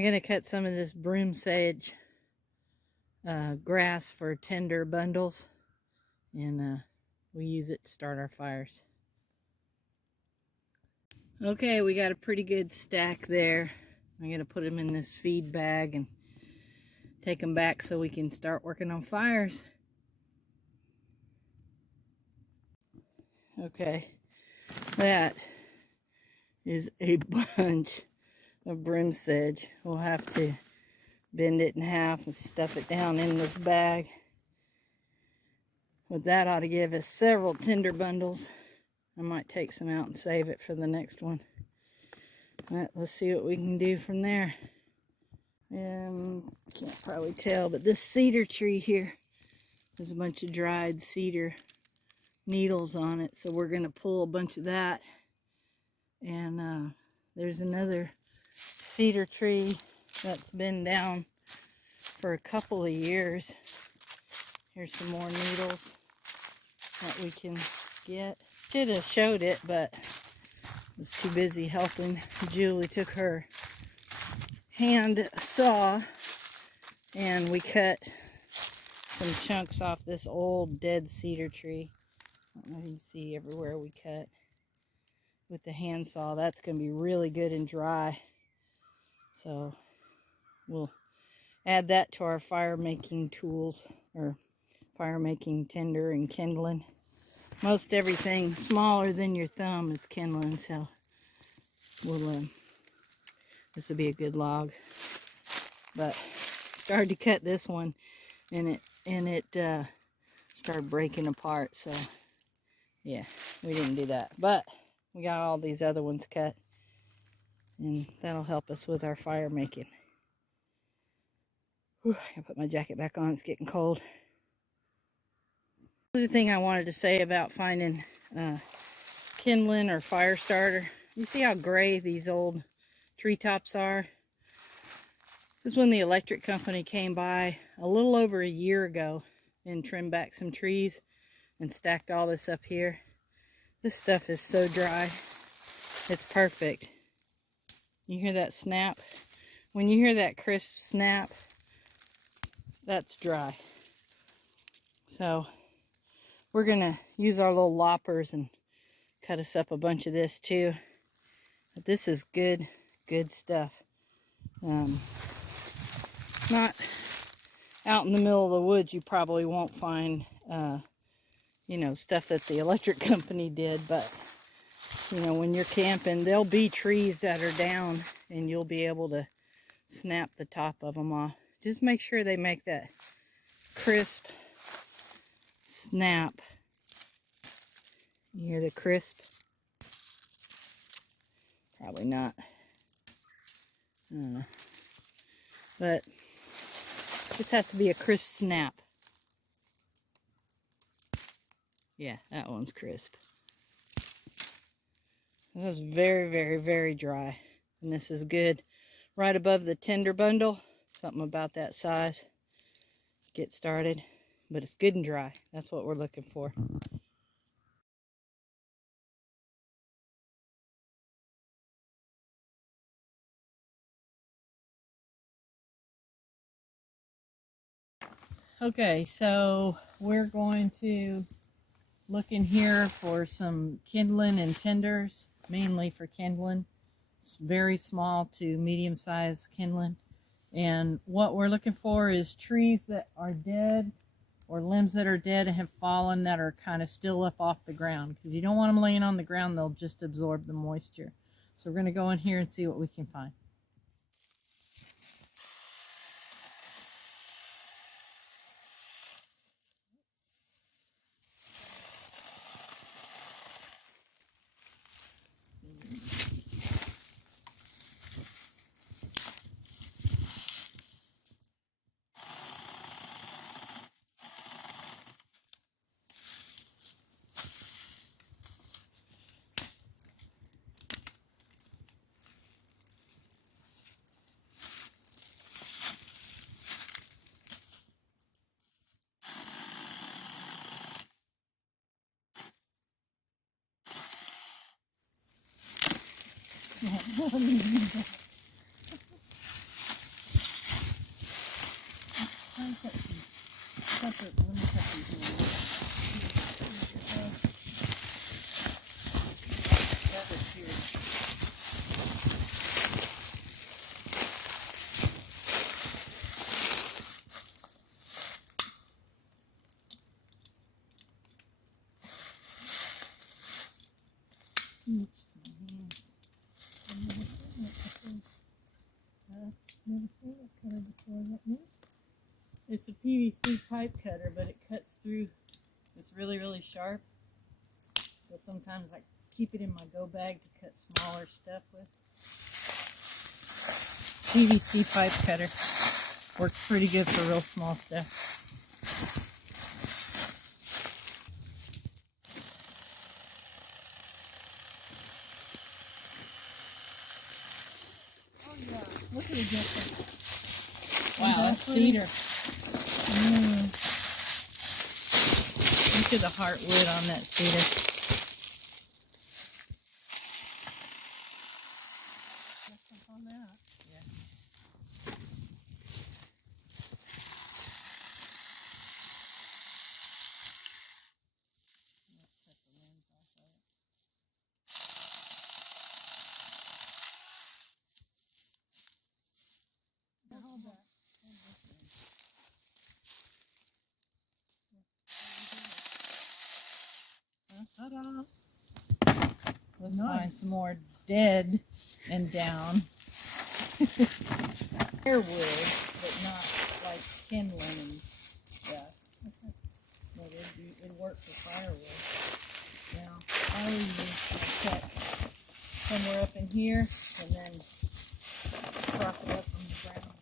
I'm going to cut some of this broom sedge grass for tinder bundles, and we use it to start our fires. Okay, we got a pretty good stack there. I'm going to put them in this feed bag and take them back so we can start working on fires. Okay, that is a bunch of broom sedge. We'll have to bend it in half and stuff it down in this bag. But that ought to give us several tinder bundles. I might take some out and save it for the next one. Let's see what we can do from there. Can't probably tell, but this cedar tree here, there's a bunch of dried cedar needles on it, so we're going to pull a bunch of that. And there's another cedar tree that's been down for a couple of years. Here's some more needles that we can get. Should have showed it, but I was too busy helping. Julie took her hand saw and we cut some chunks off this old dead cedar tree. I don't know if you can see everywhere we cut with the hand saw. That's going to be really good and dry. So we'll add that to our fire making tools, or fire making tinder and kindling. Most everything smaller than your thumb is kindling, so we'll this will be a good log. But started to cut this one and it started breaking apart, so yeah, we didn't do that. But we got all these other ones cut, and that'll help us with our fire making. Whew, I gotta put my jacket back on, it's getting cold. Another thing I wanted to say about finding kindling or fire starter, you see how gray these old treetops are? This is when the electric company came by a little over a year ago and trimmed back some trees and stacked all this up here. This stuff is so dry. It's perfect. You hear that snap? When you hear that crisp snap, that's dry. So we're gonna use our little loppers and cut us up a bunch of this too. But this is good stuff. Not out in the middle of the woods, you probably won't find you know, stuff that the electric company did, but you know, when you're camping, there'll be trees that are down and you'll be able to snap the top of them off. Just make sure they make that crisp snap. You hear the crisp? Probably not. I don't know. But this has to be a crisp snap. Yeah, that one's crisp. That was very dry. And this is good right above the tinder bundle. Something about that size. Get started. But it's good and dry. That's what we're looking for. Okay, so we're going to look in here for some kindling and tinders, mainly for kindling. It's very small to medium-sized kindling. And what we're looking for is trees that are dead, or limbs that are dead and have fallen that are kind of still up off the ground. Because you don't want them laying on the ground, they'll just absorb the moisture. So we're going to go in here and see what we can find. try and cut some separate. Let me cut these in. That was here. Never seen a cutter before. That new? It's a PVC pipe cutter, but it cuts through. It's really, really sharp. So sometimes I keep it in my go bag to cut smaller stuff with. PVC pipe cutter works pretty good for real small stuff. Oh yeah, look at the difference. Wow, that's cedar. Look at the heartwood on that cedar. On that. Yeah. Cut the limbs off of it. Now hold that. Ta-da! Let's find some more dead and down firewood, but not like kindling and stuff. But it'd work for firewood. Now, I usually cut somewhere up in here and then prop it up on the ground.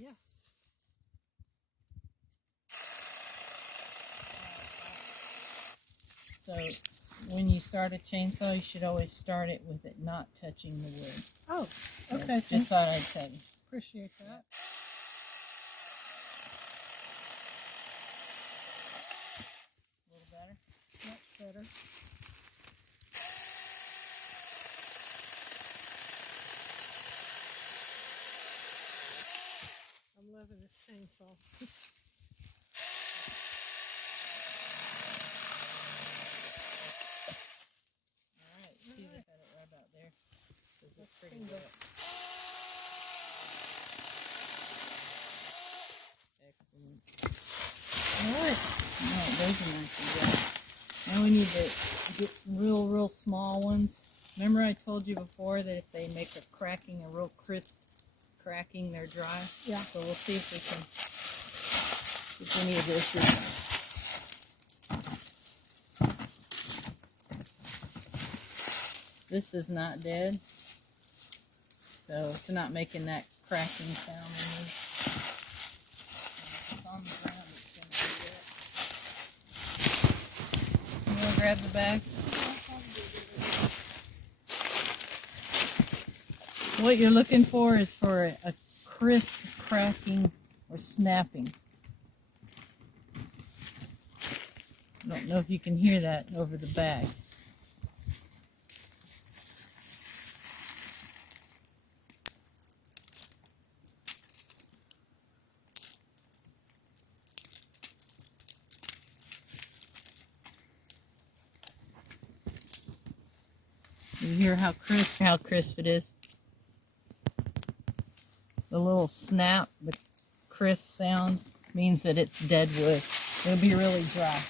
Yes. So when you start a chainsaw, you should always start it with it not touching the wood. Oh, okay. So just thought I'd tell you. Appreciate that. A little better? Much better. I'm loving this chainsaw. Alright, see, they got it right about there. This is pretty good. Excellent. Alright. Alright, those are nice and good. Now we need to get real small ones. Remember I told you before that if they make a cracking, a real crisp cracking, they're dry? Yeah. So we'll see if we can, if any of this is. This is not dead, so it's not making that cracking sound. If it's on the ground, it's going to do it. You want to grab the bag? What you're looking for is for a crisp cracking or snapping. I don't know if you can hear that over the bag. You hear how crisp it is? The little snap, the crisp sound means that it's dead wood. It'll be really dry.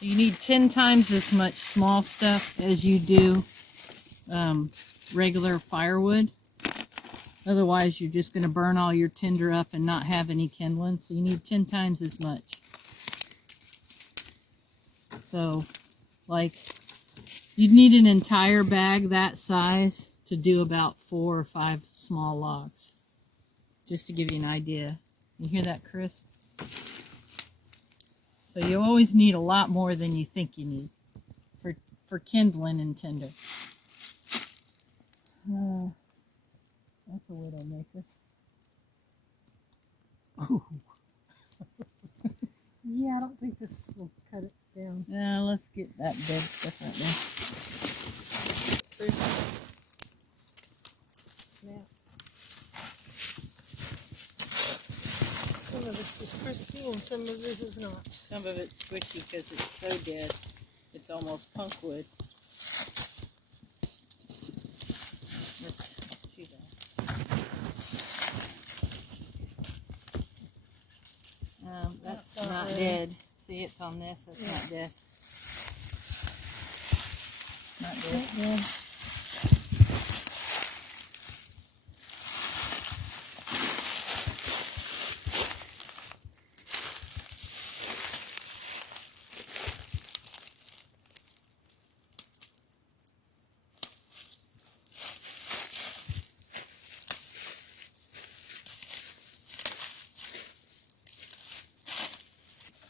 You need 10 times as much small stuff as you do regular firewood. Otherwise, you're just going to burn all your tinder up and not have any kindling. So you need 10 times as much. So, like You'd need an entire bag that size to do about 4 or 5 small logs. Just to give you an idea. You hear that, Chris? So you always need a lot more than you think you need for kindling and tinder. That's a widowmaker. Oh. Yeah, I don't think this will cut it down. Let's get that dead stuff right there. Snap. Some of this is crispy and some of this is not. Some of it's squishy because it's so dead. It's almost punk wood. That's not dead. See, it's on this. That's not dead. Not dead.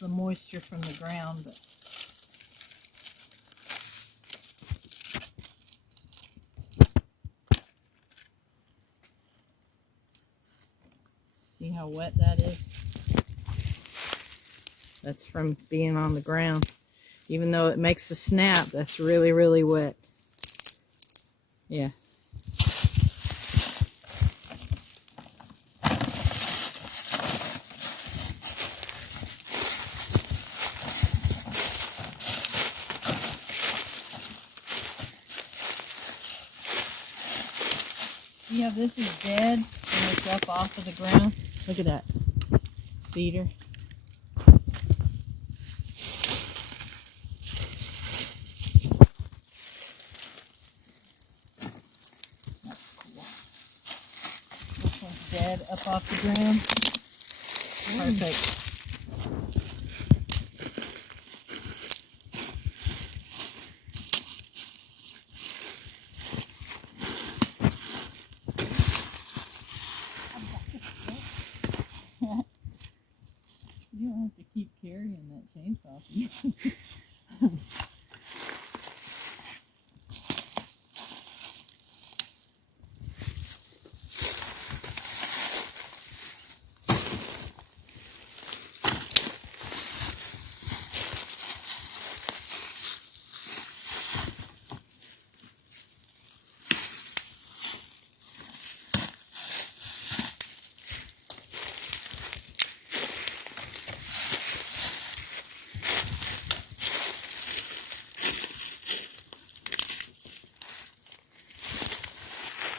The moisture from the ground, but see how wet that is? That's from being on the ground. Even though it makes a snap, that's really, really wet. Yeah. Yeah, this is dead and it's up off of the ground. Look at that cedar. That's cool. This one's dead up off the ground. Perfect. You don't have to keep carrying that chainsaw.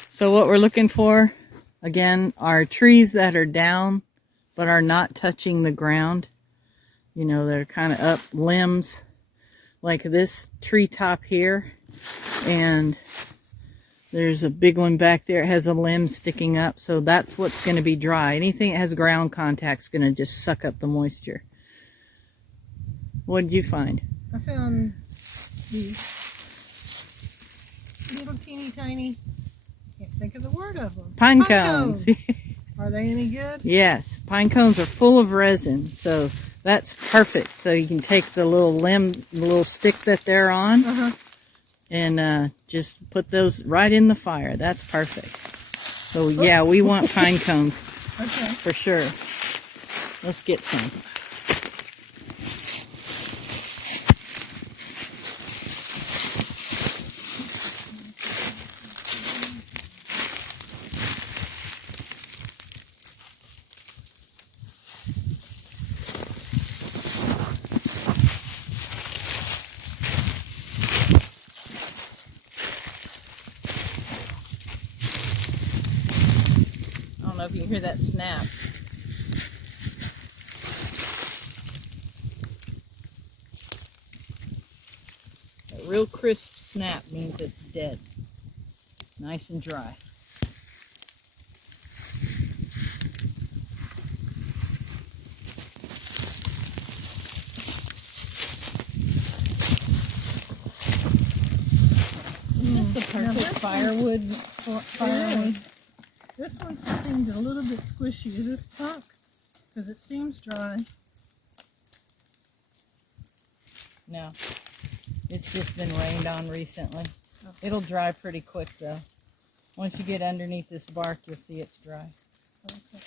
So what we're looking for, again, are trees that are down but are not touching the ground. You know, they're kind of up limbs, like this tree top here. And there's a big one back there. It has a limb sticking up, so that's what's going to be dry. Anything that has ground contact is going to just suck up the moisture. What did you find? I found these little teeny tiny, can't think of the word of them. Pine cones. Are they any good? Yes, pine cones are full of resin, so that's perfect. So you can take the little limb, the little stick that they're on, and just put those right in the fire. That's perfect. So yeah, we want pine cones. Okay. For sure. Let's get some. I don't know if you can hear that snap. A real crisp snap means it's dead. Nice and dry. the Now perfect this firewood? Firewood. This one seemed a little bit squishy. Is this punk? Because it seems dry. No, it's just been rained on recently. Okay. It'll dry pretty quick though. Once you get underneath this bark, you'll see it's dry. Okay.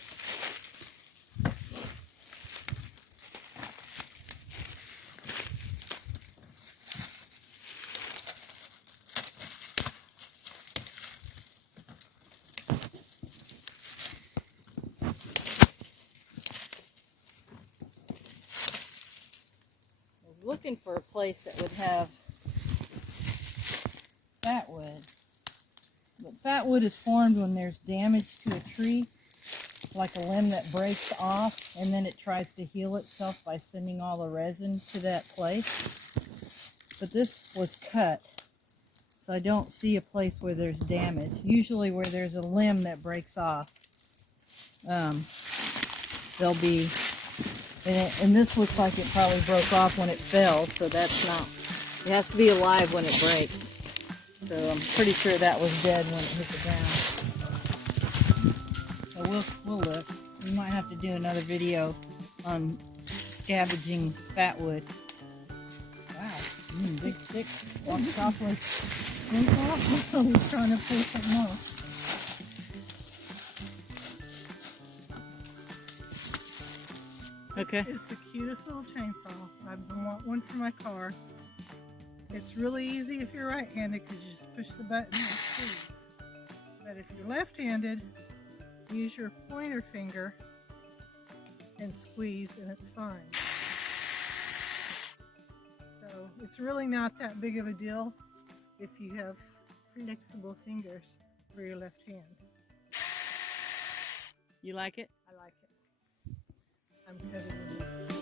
I was looking for a place that would have fat wood. But fat wood is formed when there's damage to a tree, like a limb that breaks off, and then it tries to heal itself by sending all the resin to that place. But this was cut, so I don't see a place where there's damage. Usually where there's a limb that breaks off, there'll be, and this looks like it probably broke off when it fell, so that's not, it has to be alive when it breaks. So I'm pretty sure that was dead when it hit the ground. So we'll look. We might have to do another video on scavenging fat wood. Wow, big stick. Walk softly. I was trying to pull something off. Okay. It's the cutest little chainsaw. I want one for my car. It's really easy if you're right-handed because you just push the button and squeeze. But if you're left-handed, use your pointer finger and squeeze and it's fine. So it's really not that big of a deal if you have flexible fingers for your left hand. You like it? I like it. I'm cutting it.